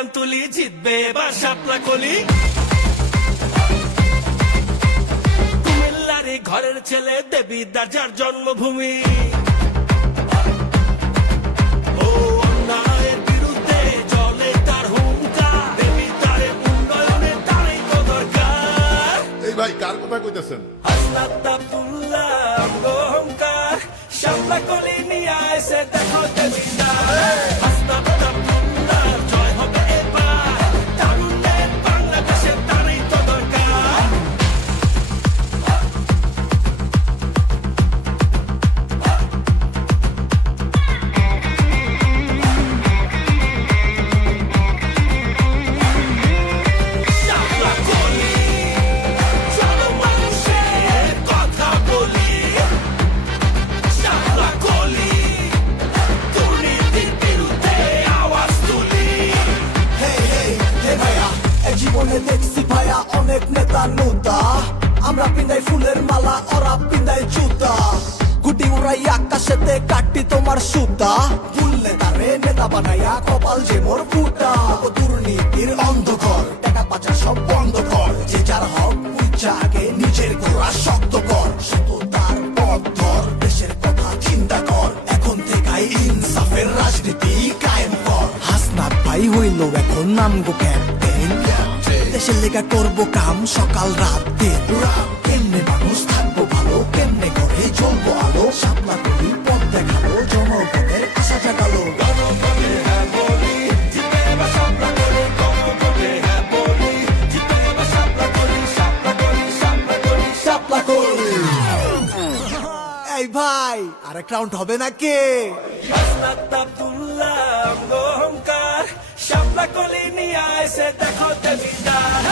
Slogan তুলি, জিতবে এবার শাপলা কলি। কুমিল্লার এই ঘরের ছেলে, দেবীদার যার জন্মভূমি। ও অন্যায়ের বিরুদ্ধে চলে তার হুঙ্কার, দেবীদারের উন্নয়নে তারই তো দরকার। এই ভাই কার কথা কইতেছেন? হাসনাত আব্দুল্লাহ অহংকার, শাপলা কলি নিয়ে আইছে দেখো দেবীদার। হাসনাত আব্দুল্লাহ জয় হবে এবার, তারুণ্যের বাংলাদেশে তারই তো দরকার। শাপলা কলি, চলো মানুষের কথা বলি। শাপলা কলি, দুর্নীতির বিরুদ্ধে আওয়াজ তুলি। হে ভাইয়া, এক জীবনে দেখছি ভাইয়া অনেক নেতা নোতা। আমরা পিন্দাই ফুলের মালা, ওরা পিন্দাই জুতা। গুটি উড়াই আকাশেতে কাটি তোমার সুতা। ভুললে তারে নেতা বানাইয়া কপাল যে মোর ফুটা। ও দুর্নীতির অন্ধকার, টাকা পাচার সব বন্ধ কর। যে যার হক বুঝা আগে নিজের গোড়া শক্ত কর। সততার পথ ধর, দেশের কথা চিন্তা কর। এখন থেকেই ইনসাফের রাজনীতি কায়েম কর। হাসনাত ভাই হইল এখন নামগো ক্যাপ্টেন। দেশের লেগা করবো কাম সকাল রাত দিন। কেমনে মানুষ থাকবো ভালো, কেমনে করে জ্বলবো আলো। শাপলা কলি পথ দেখালো, জনগণের আশা জাগালো। গণভোটে হ্যাঁ বলি, জিতবে এবার শাপলা কলি। গণভোটে হ্যাঁ বলি, জিতবে এবার শাপলা কলি। শাপলা কলি, শাপলা কলি, শাপলা কলি। এই ভাই আরেক রাউন্ড হবে নাকি? হাসনাত আব্দুল্লাহ অহংকার, শাপলা কলি নিয়ে আইছে দেখো দেবীদার।